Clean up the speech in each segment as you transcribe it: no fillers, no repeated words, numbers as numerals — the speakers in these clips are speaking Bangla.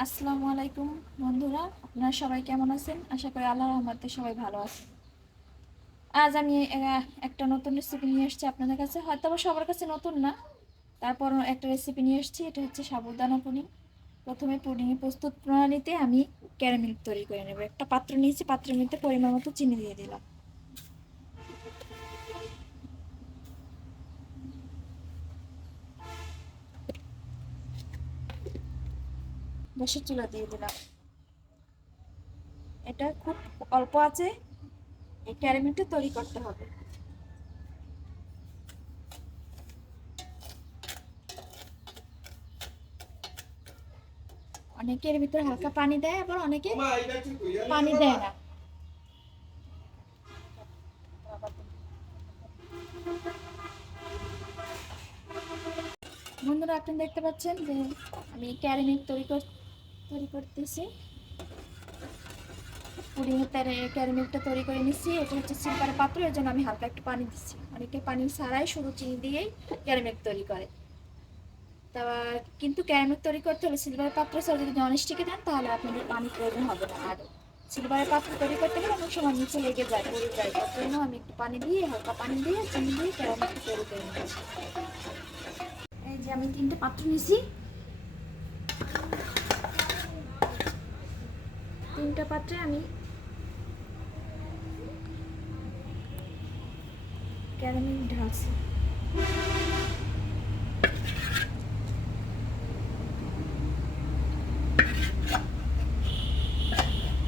আসসালামু আলাইকুম বন্ধুরা, আপনারা সবাই কেমন আছেন? আশা করি আল্লাহর রহমতে সবাই ভালো আছেন। আজ আমি একটা নতুন রেসিপি নিয়ে এসেছি আপনাদের কাছে। হয়তো বা সবার কাছে নতুন না, তারপর একটা রেসিপি নিয়ে এসেছি। এটা হচ্ছে সাবুদানা পুডিং। প্রথমে পুডিংয়ের প্রস্তুত প্রণালীতে আমি ক্যারামেল তৈরি করে নেব। একটা পাত্র নিয়েছি, পাত্রের মধ্যে পরিমাণ মতো চিনি দিয়ে দিলাম। গ্যাসের চুলা দিয়ে দিলাম। এটা খুব অল্প আছে এই ক্যারামেলটা তৈরি করতে হবে। অনেকের ভিতরে হালকা পানি দেয়, আবার অনেকে পানি দেয় না। বন্ধুরা, আপনি দেখতে পাচ্ছেন যে আমি ক্যারামেল তৈরি করতেছি। পুডিংয়ের ক্যারামেলটা তৈরি করে নিচ্ছি। এটা হচ্ছে সিলভারের পাত্র, এর জন্য আমি হালকা একটু পানি দিচ্ছি। অনেকে পানি ছাড়াই শুধু চিনি দিয়েই ক্যারামেল তৈরি করে। তা কিন্তু ক্যারামেল তৈরি করতে হলে সিলভারের পাত্র ছাড়া যদি ননস্টিকে দেন তাহলে আপনাদের পানি প্রয়োজন হবে না। আর সিলভারের পাত্র তৈরি করতে গেলে অনেক সময় নিচে লেগে যায়, পড়ে যায়। তার জন্য আমি একটু পানি দিয়ে, হালকা পানি দিয়ে, চিনি দিয়ে ক্যারামেলটা তৈরি করে নিচ্ছি। এই যে আমি 3টে পাত্র নিয়েছি। 3টা পাত্রে আমি ক্যারামেল ঢালছি।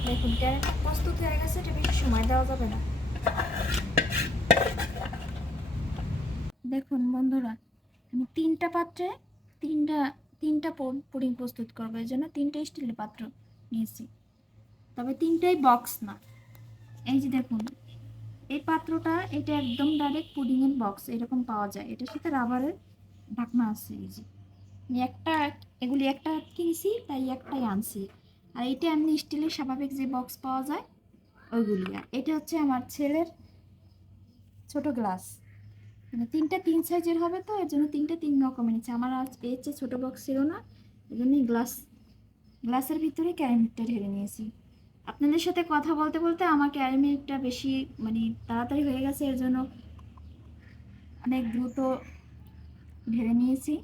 দেখুন ক্যারামেল প্রস্তুত হয়ে গেছে। এটা বেশি সময় দেওয়া যাবে না। দেখুন বন্ধুরা, আমি 3টা পাত্রে তিনটা তিনটা পুডিং প্রস্তুত করবো, এই জন্য 3টে স্টিলের পাত্র নিয়েছি। তবে 3টাই বক্স না। এই যে দেখুন, এই পাত্রটা, এটা একদম ডাইরেক্ট পুডিংয়ের বক্স এরকম পাওয়া যায়। এটার সাথে রাবারের ঢাকনা আছে। এই যে আমি এগুলি একটা কিনছি, তাই একটাই আনছি। আর এটা এমনি স্টিলের স্বাভাবিক যে বক্স পাওয়া যায় ওইগুলি। আর এটা হচ্ছে আমার ছেলের ছোট গ্লাস। মানে 3 সাইজের হবে, তো এর জন্য 3 রকমের নিচ্ছে। আমার আজ এর চেয়ে ছোটো বক্স ছিল না, এই জন্য গ্লাসের ভিতরে ক্যারামেলটা ঢেলে নিয়েছি। আপনাদের সাথে কথা বলতে বলতে আমার ক্যারামেলটা বেশি মানে তাড়াতাড়ি হয়ে গেছে, এর জন্য অনেক দ্রুত ঢেলে নিয়েছি।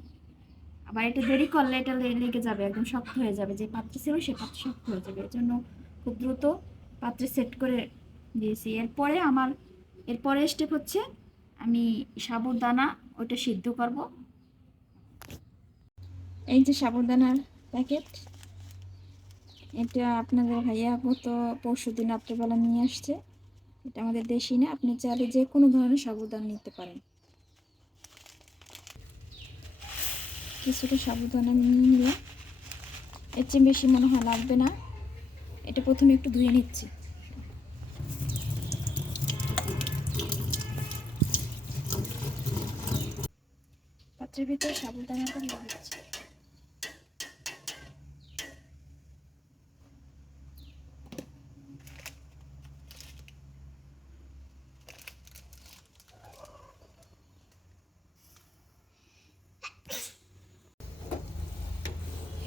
আবার এটা দেরি করলে এটা লেগে যাবে, একদম শক্ত হয়ে যাবে। যে পাত্র ছিল সে পাত্র শক্ত হয়ে যাবে, এর জন্য খুব দ্রুত পাত্রে সেট করে দিয়েছি। এরপরে স্টেপ হচ্ছে আমি সাবুদানা ওটা সিদ্ধ করব। এই যে সাবুদানার প্যাকেট, এটা আপনাদের ভাইয়া গত পরশুদিন রাত্রেবেলা নিয়ে আসছে। এটা আমাদের দেশি না, আপনি চাইলে যে কোনো ধরনের সাবুদানা নিতে পারেন। কিছুটা সাবুদানা নিয়ে নিলাম, এর চেয়ে বেশি মনে হয় লাগবে না। এটা প্রথমে একটু ধুয়ে নিচ্ছি। পাত্রের ভিতরে সাবুদানাটা দিয়ে দিচ্ছি।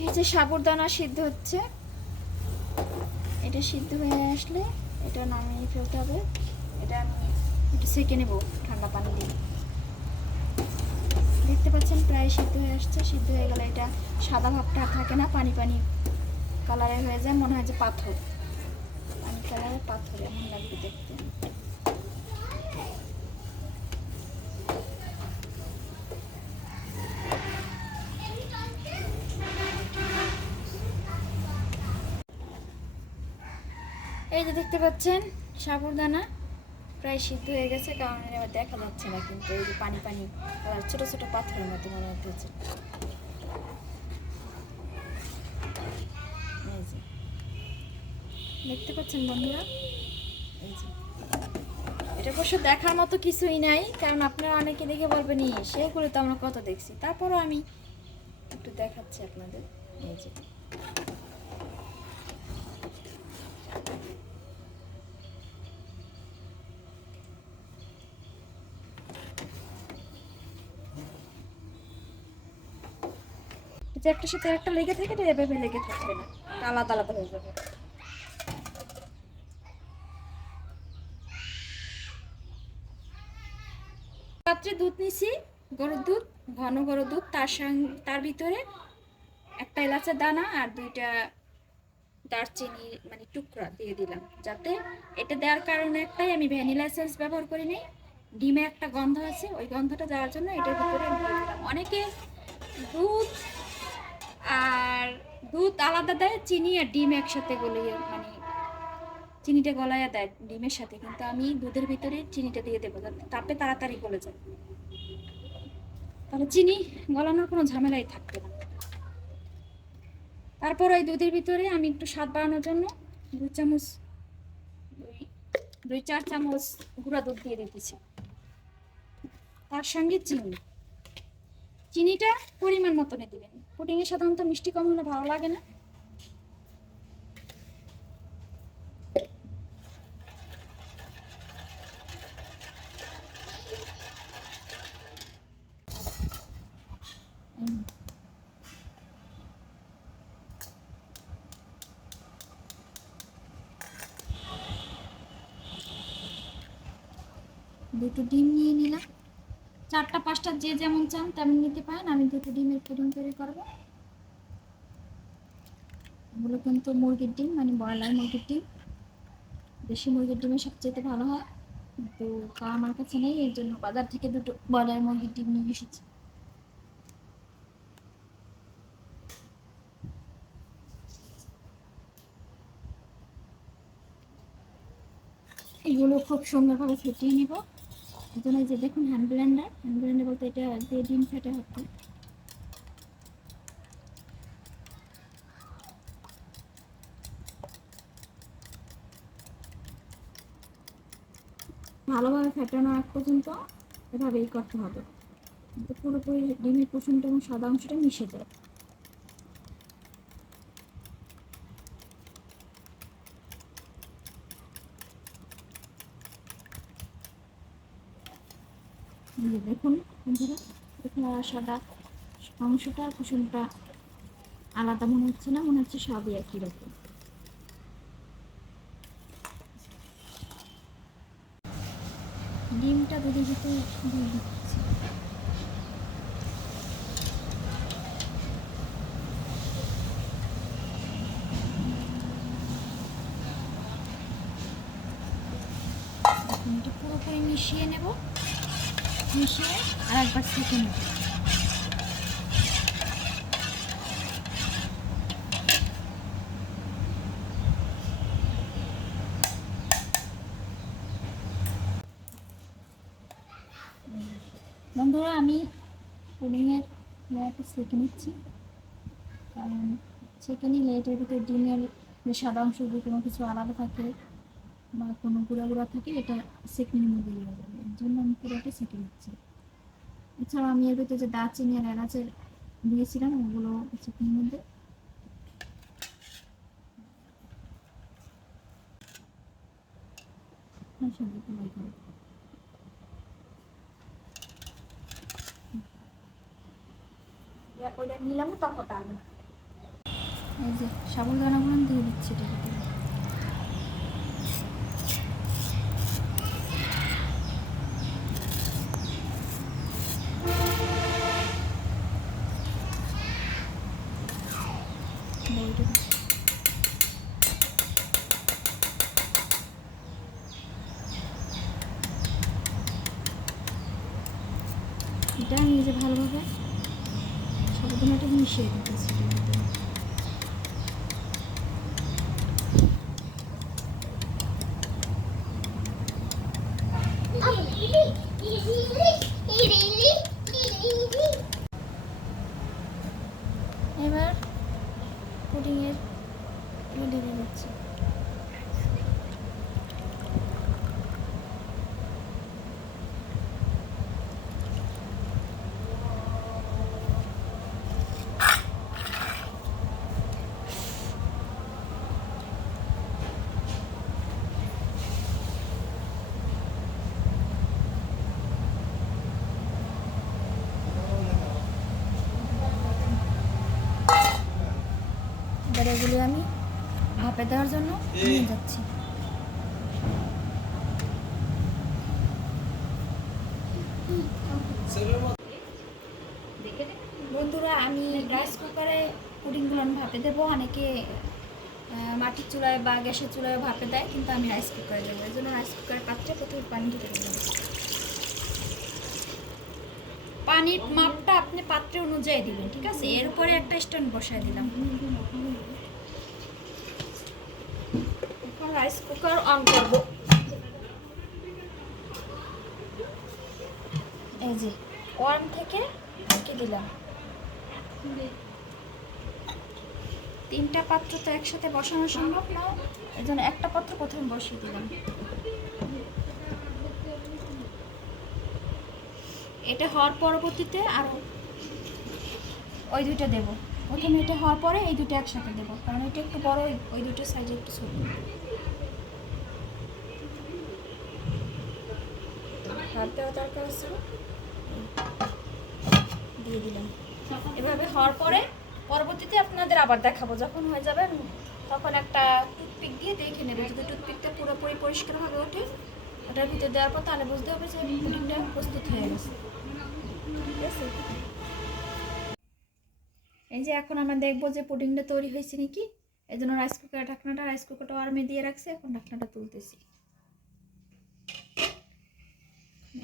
এই যে সাবুদানা সিদ্ধ হচ্ছে, এটা সিদ্ধ হয়ে আসলে এটা নামিয়ে ফেলতে হবে। এটা আমি একটু সেঁকে নেব ঠান্ডা পানি দিয়ে। দেখতে পাচ্ছেন প্রায় সিদ্ধ হয়ে আসছে। সিদ্ধ হয়ে গেলে এটা সাদা ভাবটা থাকে না, পানি পানি কালারে হয়ে যায়, মনে হয় যে পাথর, পানি কালারের পাথর এমন লাগবে দেখতে। এই যে দেখতে পাচ্ছেন সাবুদানা প্রায় সিদ্ধ হয়ে গেছে, কারণ এবার দেখা যাচ্ছে না, কিন্তু এই যে পানি পানি কালার ছোটো ছোটো পাথরের মতো মনে হচ্ছে। এই যে দেখতে পাচ্ছেন বন্ধুরা, এই যে এটা অবশ্য দেখার মতো কিছুই নাই, কারণ আপনারা অনেকে দেখে বলবেন সেগুলো তো আমরা কত দেখছি। তারপরও আমি একটু দেখাচ্ছি আপনাদের। এই যে যে একটার সাথে একটা লেগে থাকে, এটা এভাবে লেগে থাকবে না, আলাদা আলাদা হয়ে যাবে। পাত্রে দুধ নিছি, গরুর দুধ, ঘন গরুর দুধ, তার ভিতরে একটা এলাচের দানা আর 2টা দারচিনি মানে টুকরা দিয়ে দিলাম, যাতে এটা দেওয়ার কারণে একটাই, আমি ভ্যানিলা এসেন্স ব্যবহার করি নাই, ডিমে একটা গন্ধ আছে, ওই গন্ধটা দেওয়ার জন্য এটার ভিতরে আমি দিয়ে দিলাম। অনেকে দুধ আর দুধ আলাদা দেয়, চিনি আর ডিম একসাথে গলিয়ে মানে চিনিটা গলাইয়া দেয় ডিমের সাথে, কিন্তু আমি দুধের ভিতরে চিনিটা দিয়ে দেবো তাতে তাড়াতাড়ি গলে যায়, তাহলে চিনি গলানোর কোনো ঝামেলাই থাকবে না। তারপর ওই দুধের ভিতরে আমি একটু স্বাদ বাড়ানোর জন্য 2 4 চামচ গুঁড়া দুধ দিয়ে দিতেছি, তার সঙ্গে চিনিটা পরিমাণ মতনে দিবেন। পুডিংয়ে সাধারণত মিষ্টি কম হলে ভালো লাগে না। দুটো ডিম নিয়ে নিলাম, 4টা 5টা যে যেমন চান তেমন নিতে পারেন। আমি 2টো ডিমের পুডিং তৈরি করবো। এগুলো কিন্তু মুরগির ডিম, মানে ব্রয়লার মুরগির ডিম, দেশি মুরগির ডিমে সবচেয়ে ভালো হয়, কিন্তু আমার কাছে নেই, এর জন্য বাজার থেকে 2টো ব্রয়লার মুরগির ডিম নিয়ে এসেছি। এগুলো খুব সুন্দরভাবে ফেটিয়ে নিব। এই জন্য যে দেখুন হ্যান্ড ব্লেন্ডার বলতে এটা দিয়ে ডিম ফেটে হচ্ছে। ভালোভাবে ফেটানো আগ পর্যন্ত এভাবেই করতে হবে, পুরোপুরি ডিমের কুসুমটা এবং সাদা অংশটা মিশে যায়। দেখুন বন্ধুরা, এখানে সাদা অংশটা আর কুসুমটা আলাদা মনে হচ্ছে না, মনে হচ্ছে সবই একই রকম। ডিমটা দুধের ভিতরে দিয়ে দিচ্ছি। এটা পুরোপুরি মিশিয়ে নেব, মিশিয়ে আর একবার ছেঁকে নেব। বন্ধুরা, আমি পুডিংয়ের লেয়ারটা ছেঁকে নিচ্ছি, কারণ ছেঁকে নিলে এটার ভিতরে ডিমের যে সাদা অংশ, যদি কোনো কিছু আলাদা থাকে বা কোনো গুঁড়া গুঁড়া থাকে, এটা সেঁকনির মধ্যে দিয়ে যাবে, এর জন্য আমি পুরোটা ছেঁকে নিচ্ছি। এছাড়াও আমি এর ভিতরে যে দারচিনি আর এলাচের দিয়েছিলাম, ওগুলো সেঁকনির মধ্যে নিলাম। তখন আমি এই যে সাবুদানাগুলো দিয়ে দিচ্ছি এটার ভিতরে। এটা আমি যে ভালোভাবে সাবুদানাটা মিশিয়ে দিতেছি এটার ভিতরে। এবার পুডিংয়ের ঢেলে দিচ্ছি। এবার এগুলি আমি ভাপে দেওয়ার জন্য নিয়ে যাচ্ছি। বন্ধুরা, আমি রাইস কুকারে পুডিংগুলো আমি ভাপে দেবো। অনেকে মাটির চুলায় বা গ্যাসের চুলায় ভাপে দেয়, কিন্তু আমি রাইস কুকারে দেবো। এই জন্য রাইস কুকারের পাত্রে প্রথমে পানি ঢেলে দেবো। পানির মাপটা আপনি পাত্রে অনুযায়ী দিবেন, ঠিক আছে? এর উপরে একটা স্ট্যান্ড বসায় দিলাম। এখন রাইস কুকার অন করব। এই যে ওয়ান থেকে ঢেকে দিলাম। 3টা পাত্র তো একসাথে বসানো সম্ভব না, এই জন্য একটা পাত্র প্রথমে বসিয়ে দিলাম। এটা হওয়ার পরবর্তীতে আরও ওই দুইটা দেবো। প্রথমে এটা হওয়ার পরে এই দুটো একসাথে দেবো, কারণ এটা একটু বড়, ওই দুটো সাইজে একটু ছোট। হাত দেওয়া দরকার ছিল, দিয়ে দিলাম। এভাবে হওয়ার পরে পরবর্তীতে আপনাদের আবার দেখাবো, যখন হয়ে যাবে তখন একটা টুথপিক দিয়ে দেখে নেবে। যদি টুথপিকটা পুরোপুরি পরিষ্কারভাবে ওঠে, ওটার ভিতরে দেওয়ার পর তাহলে বুঝতে হবে যে পুডিংটা প্রস্তুত হয়ে গেছে, ঠিক আছে? এই যে এখন আমরা দেখবো যে পুডিংটা তৈরি হয়েছে নাকি। এই জন্য রাইস কুকারটা আর্মে দিয়ে রাখছে। এখন ঢাকনাটা তুলতেছি।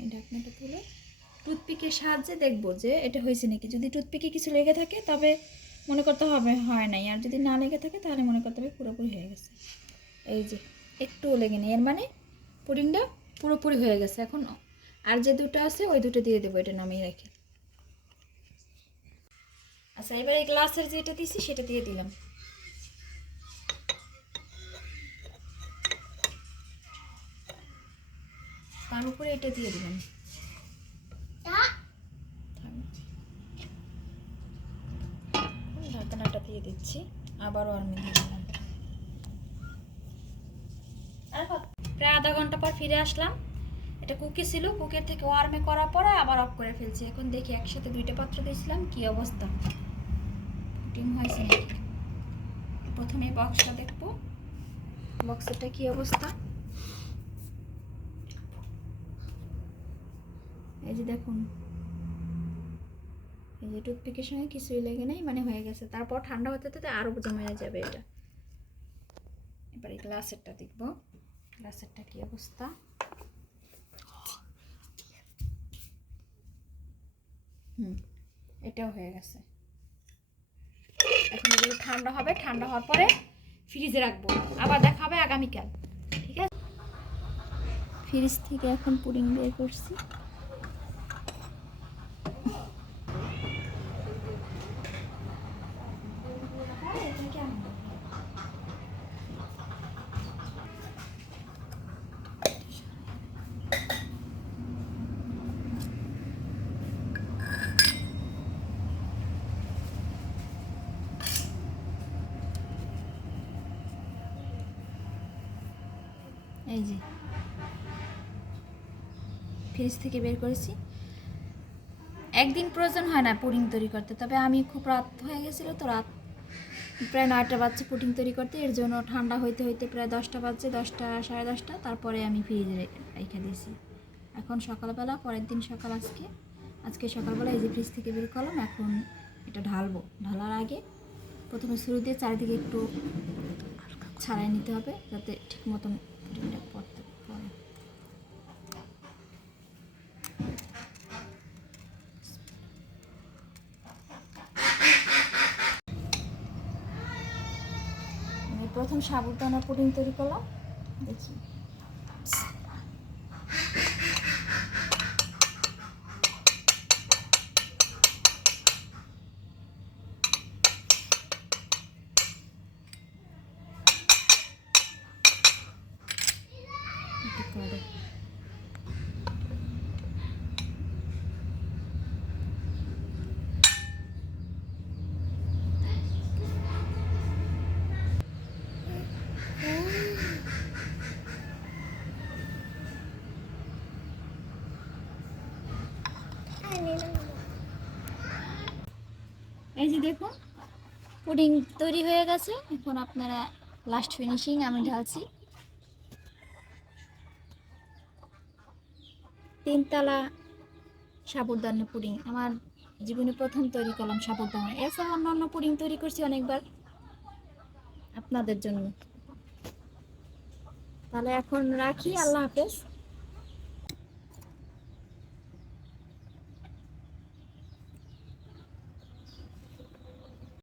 এই ঢাকনাটা তুলে টুথপিকের সাহায্যে দেখবো যে এটা হয়েছে নাকি। যদি টুথপিকে কিছু লেগে থাকে তবে মনে করতে হবে হয় নাই, আর যদি না লেগে থাকে তাহলে মনে করতে হবে পুরোপুরি হয়ে গেছে। এই যে একটুও লেগে নেই, এর মানে পুডিংটা পুরোপুরি হয়ে গেছে। এখন আর যে দুটো আছে ওই দুটো দিয়ে দেবো, এটা নামিয়ে রেখে। আচ্ছা, এবার এই গ্লাসের যেটা দিয়েছি সেটা দিয়ে দিলাম। তার উপরে এটা দিয়ে দিলাম। ঢাকনাটা দিয়ে দিচ্ছি, আবারও আমি দিয়ে দিলাম। প্রায় আধা ঘন্টা পর ফিরে আসলাম। এটা কুকি ছিল, কুকের থেকে ওয়ার্মে করার পরে আবার অফ করে ফেলছি। এখন দেখি একসাথে দুইটা পাত্র দিয়েছিলাম কি অবস্থা, পুডিং হয়েছে নাকি। প্রথমে বক্সটা দেখবো, বক্সেরটা কি অবস্থা। এই যে দেখুন, এই যে টুথপিকের সঙ্গে কিছুই লেগে নেই, মানে হয়ে গেছে। তারপর ঠান্ডা হতে হতে আরও জমে যাবে এটা। এবার এই গ্লাসেরটা দেখবো, গ্লাসেরটা কি অবস্থা। এটাও হয়ে গেছে। এখন এগুলো ঠান্ডা হবে, ঠান্ডা হওয়ার পরে ফ্রিজে রাখবো। আবার দেখা হবে আগামীকাল, ঠিক আছে? ফ্রিজ থেকে এখন পুডিং বের করছি। এই যে ফ্রিজ থেকে বের করেছি। একদিন প্রয়োজন হয় না পুডিং তৈরি করতে, তবে আমি খুব রাত হয়ে গেছিলো তো, রাত প্রায় 9টা বাজছে পুডিং তৈরি করতে। এর জন্য ঠান্ডা হইতে হইতে প্রায় 10টা বাজছে, 10টা সাড়ে 10টা। তারপরে আমি ফ্রিজে রেখে দিয়েছি। এখন সকালবেলা, পরের দিন সকাল, আজকে সকালবেলা এই যে ফ্রিজ থেকে বের করলাম। এখন এটা ঢালবো। ঢালার আগে প্রথমে শুরু দিয়ে চারিদিকে একটু ছাড়াই নিতে হবে, যাতে ঠিক মতন পুডিংটা পড়তে পারে। প্রথম সাবুদানা পুডিং তৈরি করলাম, দেখি। এই যে দেখুন পুডিং তৈরি হয়ে গেছে। এখন আপনারা লাস্ট ফিনিশিং আমি ঢালছি। 3 তলা সাবুদানা পুডিং আমার জীবনে প্রথম তৈরি করলাম সাবুদানা। এছাড়া অন্য পুডিং তৈরি করছি অনেকবার আপনাদের জন্য। তাহলে এখন রাখি, আল্লাহ হাফেজ।